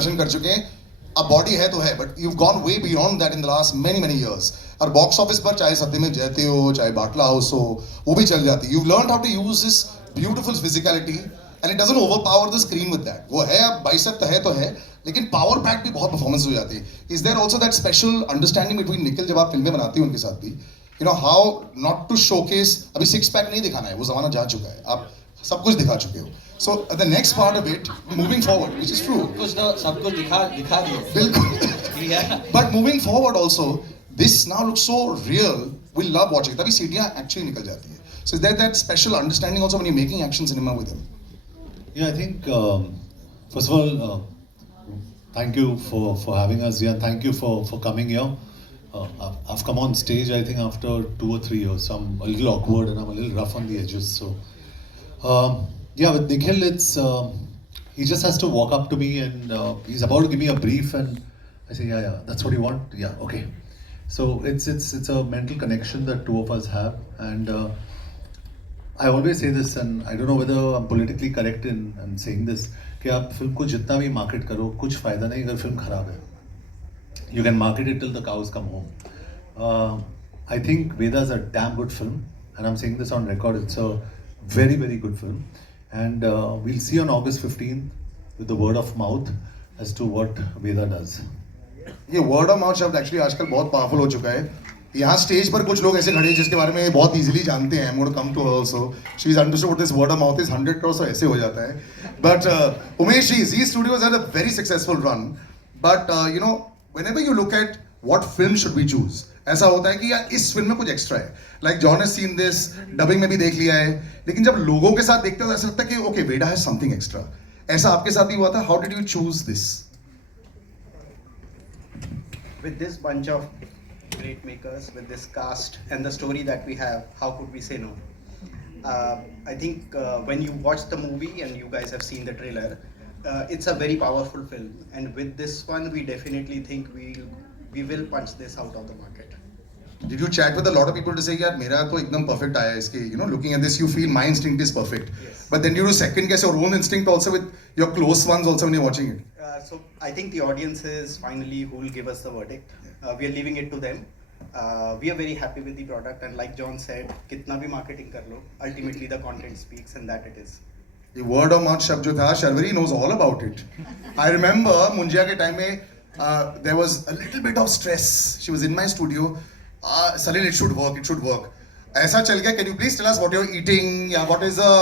Discussion कर चुके हैं. अब बॉडी है तो है, but you've gone way beyond that in the last many years. और बॉक्स ऑफिस पर चाहे सत्यमेव जयते हो, चाहे बाटला हाउस हो, वो भी चल जाती है. You've learned how to use this beautiful physicality and it doesn't overpower the screen with that. वो है, अब बाइसेप है तो है, लेकिन पावर पैक भी बहुत परफॉर्मेंस हो जाती है. Is there also that special understanding between Nikhil जब आप फिल्में बनाती हो उनके साथ भी, you know how not to showcase, अभी सिक्स पैक नहीं दिखाना है, वो जमाना जा चुका है, आप सब कुछ दिखा चुके हो. So the next part of it, moving forward, which is true. कुछ तो सब कुछ दिखा दिए. बिल्कुल. Yeah. But moving forward also, this now looks so real. We love watching. तभी सीढ़ियाँ actually निकल जाती है. So is there that special understanding also when you're making action cinema with him? Yeah, I think first of all, thank you for having us here. Thank you for coming here. I've come on stage I think after 2 or 3 years, so I'm a little awkward and I'm a little rough on the edges. So yeah, with Nikhil, it's he just has to walk up to me and he's about to give me a brief and I say, yeah, that's what you want. Yeah, okay. So it's a mental connection that two of us have, and I always say this, and I don't know whether I'm politically correct in saying this, कि आप film को जितना भी market करो कुछ फायदा नहीं अगर फिल्म खराब है. You can market it till the cows come home. I think Veda is a damn good film, and I'm saying this on record. It's a very, very good film, and we'll see on August 15th with the word of mouth as to what Veda does. ये word of mouth शब्द actually आजकल बहुत powerful हो चुका है. यहाँ stage पर कुछ लोग ऐसे खड़े हैं जिसके बारे में बहुत इजीली जानते हैं. I'm going to come to her also. She's understood what this word of mouth is. 100 crores ऐसे हो जाता है. But Umesh ji, Z Studios had a very successful run. But you know, whenever you look at what film should we choose, ऐसा होता है कि यार इस फिल्म में कुछ एक्स्ट्रा है. Like John has seen this, dubbing में भी देख लिया है. लेकिन जब लोगों के साथ देखते हो ऐसा लगता है कि okay, Veda has something extra. ऐसा आपके साथ भी हुआ था? How did you choose this? With this bunch of great makers, with this cast and the story that we have, how could we say no? I think when you watch the movie and you guys have seen the trailer, it's a very powerful film, and with this one we definitely think we will punch this out of the market. Did you chat with a lot of people to say यार मेरा तो एकदम perfect आया है इसके, you know, looking at this you feel my instinct is perfect. Yes. But then you do second guess your own instinct also with your close ones also when you're watching it. So I think the audience is finally who will give us the verdict. We are leaving it to them. We are very happy with the product, and like John said, कितना भी marketing कर लो, ultimately the content speaks, and that it is. The word of mouth शब्द जो था, Sharvari knows all about it. I remember Munjya के time में there was a little bit of stress. She was in my studio. Salil, it should work. ऐसा चल गया. Can you please tell us what you're eating या what is the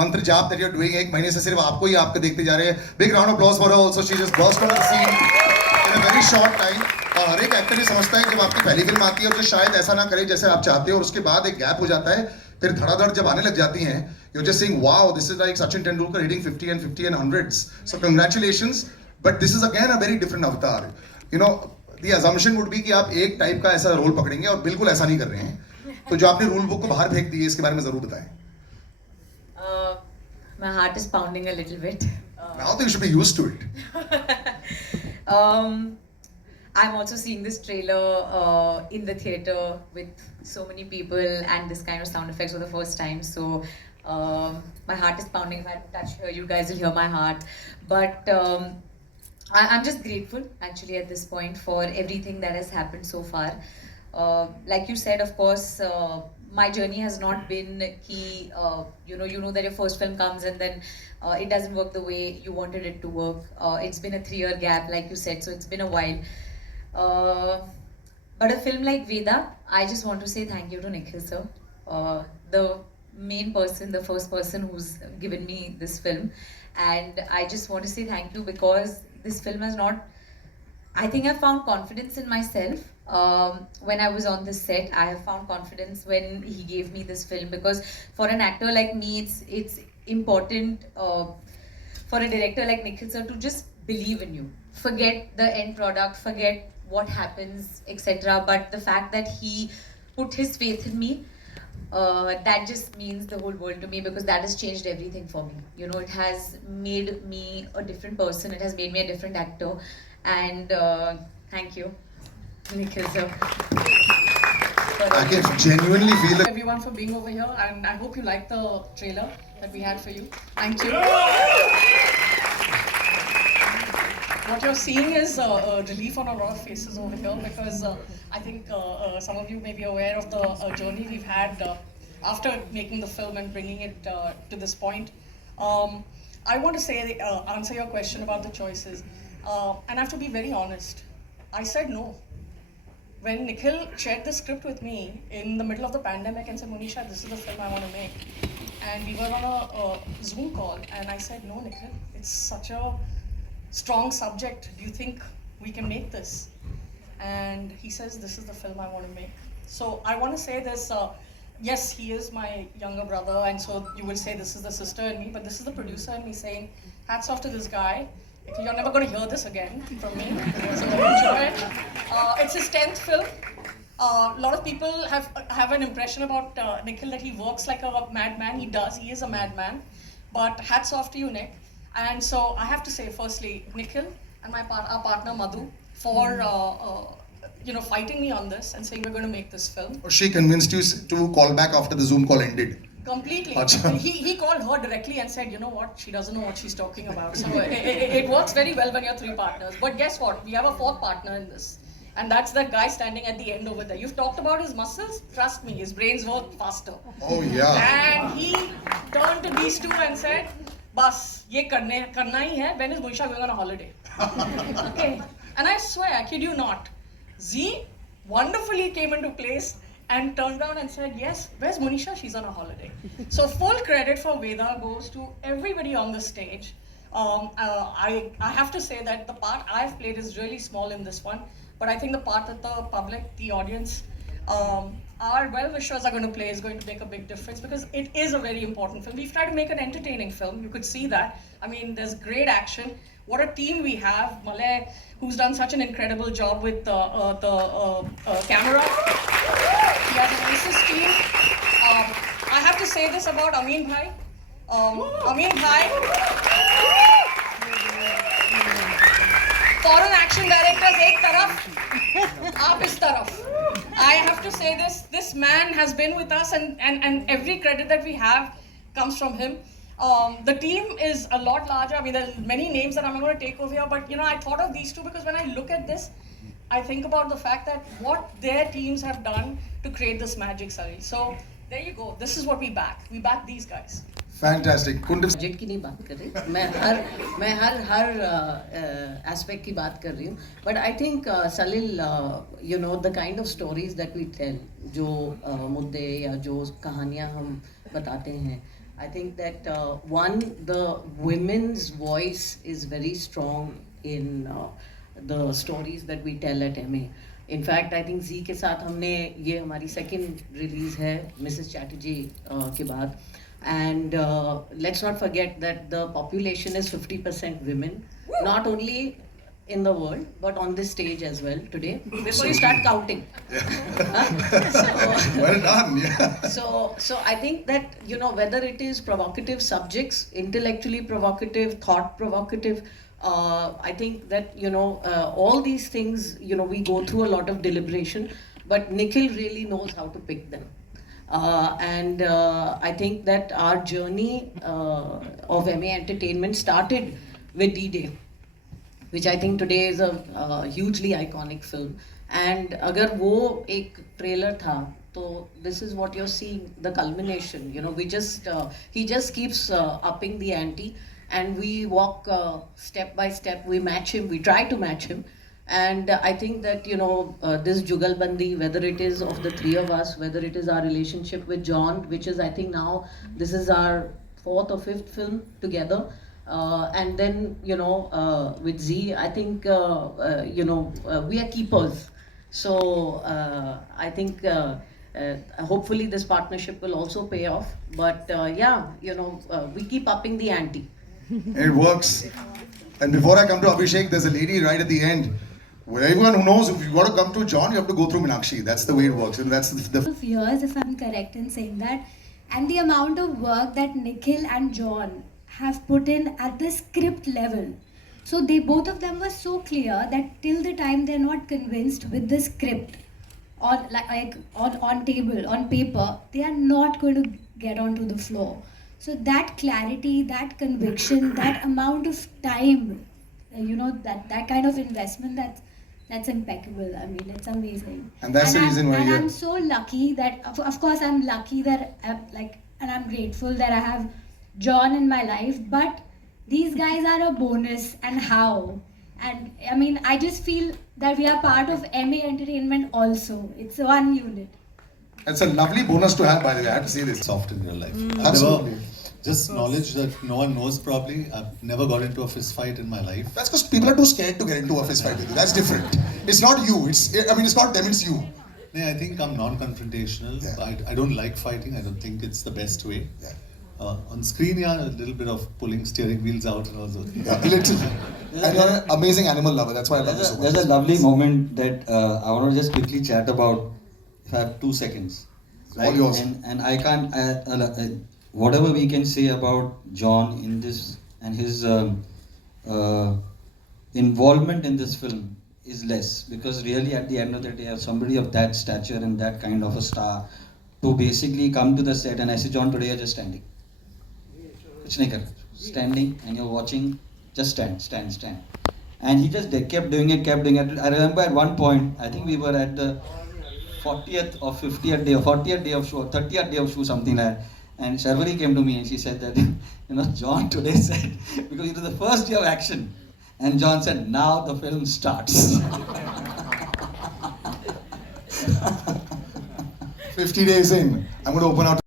मंत्र जाप that you're doing? एक महीने से सिर्फ आपको ही आपको देखते जा रहे हैं. Big round of applause for her also. She just burst on the scene in a very short time. और हर एक एक्टर ये समझता है कि जब आपकी पहली फिल्म आती है और जो शायद ऐसा ना करे जैसे आप चाहते हो और उसके बाद एक गैप हो जाता है, फिर धड़ाधड़ जब आने लग जाती हैं, you're just saying wow, this is like Sachin Tendulkar hitting 50 and hundreds. So congratulations. But this is again a very different avatar. You know, the assumption would be कि आप एक टाइप का ऐसा रोल पकड़ेंगे और बिल्कुल ऐसा नहीं कर रहे हैं. तो जो आपने रूल बुक को बाहर फेंक दी है इसके बारे में जरूर बताएं. My heart is pounding a little bit. Now you should be used to it. I'm also seeing this trailer in the theater with so many people and this kind of sound effects for the first time. So my heart is pounding. If I touch here, you guys will hear my heart. But I'm just grateful actually at this point for everything that has happened so far. Like you said, of course, my journey has not been key. You know that your first film comes and then it doesn't work the way you wanted it to work. It's been a 3-year gap, like you said, so it's been a while. But a film like Veda, I just want to say thank you to Nikhil sir, the main person, the first person who's given me this film, and I just want to say thank you because this film has not. I think I found confidence in myself when I was on this set. I have found confidence when he gave me this film because for an actor like me, it's important for a director like Nikhil sir to just believe in you. Forget the end product, forget what happens, etc. But the fact that he put his faith in me, that just means the whole world to me because that has changed everything for me. You know, it has made me a different person. It has made me a different actor. And thank you, Nikhil sir. I can genuinely feel it. Everyone for being over here, and I hope you liked the trailer that we had for you. Thank you. what you're seeing is a relief on a lot of faces over here because I think some of you may be aware of the journey we've had after making the film and bringing it to this point. I want to say, answer your question about the choices, and I have to be very honest. I said no. When Nikhil shared the script with me in the middle of the pandemic and said, Monisha, this is the film I want to make. And we were on a Zoom call and I said, no, Nikhil, it's such a strong subject. Do you think we can make this? And he says, this is the film I want to make. So I want to say this, yes, he is my younger brother, and so you will say this is the sister in me, but this is the producer in me saying, hats off to this guy. You're never going to hear this again from me, so enjoy it. It's his 10th film. A lot of people have an impression about Nikhil that he works like a madman. He does, he is a madman. But hats off to you, Nick. And so I have to say, firstly, Nikhil and our partner Madhu for fighting me on this and saying we're going to make this film. She convinced you to call back after the Zoom call ended. Completely. Achha. He called her directly and said, you know what, she doesn't know what she's talking about. So it works very well when you're three partners. But guess what? We have a fourth partner in this. And that's that guy standing at the end over there. You've talked about his muscles? Trust me, his brains work faster. Oh yeah. And he turned to these two and said, Bas, ye karna hi hai. When is Monisha going on a holiday? Okay. And I swear, I kid you not, Z wonderfully came into place and turned around and said, yes, where's Monisha? She's on a holiday. So full credit for Veda goes to everybody on the stage. I have to say that the part I've played is really small in this one, but I think the part that the public, the audience, our well-wishers are going to play is going to make a big difference because it is a very important film. We've tried to make an entertaining film. You could see that. I mean, there's great action. What a team we have. Malay, who's done such an incredible job with the camera. He has an aces team. I have to say this about Amin Bhai. Amin Bhai, foreign action directors ek taraf, aap is taraf. I have to say this man has been with us and every credit that we have comes from him. The team is a lot larger. I mean, there's many names that I'm not going to take over here, but I thought of these two because when I look at this, I think about the fact that what their teams have done to create this magic, Sari. So there you go. This is what we back. We back these guys. Fantastic. Couldn't have budget की नहीं बात कर रही मैं हर aspect की बात कर रही हूँ but I think Salil the kind of stories that we tell जो मुद्दे या जो कहानियाँ हम बताते हैं I think that the women's voice is very strong in the stories that we tell at MA. In fact, I think Z के साथ हमने ये हमारी second release है Mrs. Chatterjee के बाद. And let's not forget that the population is 50% women, not only in the world, but on this stage as well today, before you start counting. well done, yeah. So I think that, whether it is provocative subjects, intellectually provocative, thought provocative, I think that, all these things, we go through a lot of deliberation, but Nikhil really knows how to pick them. And I think that our journey of MA Entertainment started with D-Day, which I think today is a hugely iconic film. And अगर वो एक trailer था, तो this is what you're seeing, the culmination. He just keeps upping the ante, and we walk step by step. We match him. We try to match him. And I think that, this Jugalbandi, whether it is of the three of us, whether it is our relationship with John, which is, I think now, this is our 4th or 5th film together. And then, with Z, I think, we are keepers. So I think hopefully this partnership will also pay off. But we keep upping the ante. It works. And before I come to Abhishek, there's a lady right at the end. Well, everyone who knows, if you got to come to John, you have to go through Meenakshi. That's the way it works. And that's the of years, if I'm correct in saying that, and the amount of work that Nikhil and John have put in at the script level. So both of them were so clear that till the time they're not convinced with the script on table, on paper, they are not going to get onto the floor. So that clarity, that conviction, that amount of time you know, that kind of investment, that's impeccable. I mean, it's amazing. And that's the reason why I'm so lucky that, of course, I'm lucky that, and I'm grateful that I have John in my life, but these guys are a bonus, and how. And I mean, I just feel that we are part of MA Entertainment also. It's one unit. It's a lovely bonus to have, by the way. I have to say this. Soft in real life. Absolutely. Just knowledge that no one knows probably. I've never got into a fist fight in my life. That's because people are too scared to get into a fist fight with you. That's different. It's not you. It's not them. It's you. Yeah, I think I'm non-confrontational. Yeah. I don't like fighting. I don't think it's the best way. Yeah. On screen, yeah, a little bit of pulling steering wheels out and all those. Yeah, literally. And you're an amazing animal lover. That's why I love you so much. There's a lovely moment that I want to just quickly chat about. If I have 2 seconds, All yours. And I can't. Whatever we can say about John in this and his involvement in this film is less, because really at the end of the day, somebody of that stature and that kind of a star to basically come to the set and I say, John, today you're just standing. Kuch nahi kar. Standing and you're watching, just stand. And he just kept doing it. I remember at one point, I think we were at the 40th or 50th day or 40th day of show, 30th day of show, something like that. And Sharvari came to me and she said that, John today said, because it was the first day of action. And John said, now the film starts. 50 days in, I'm going to open out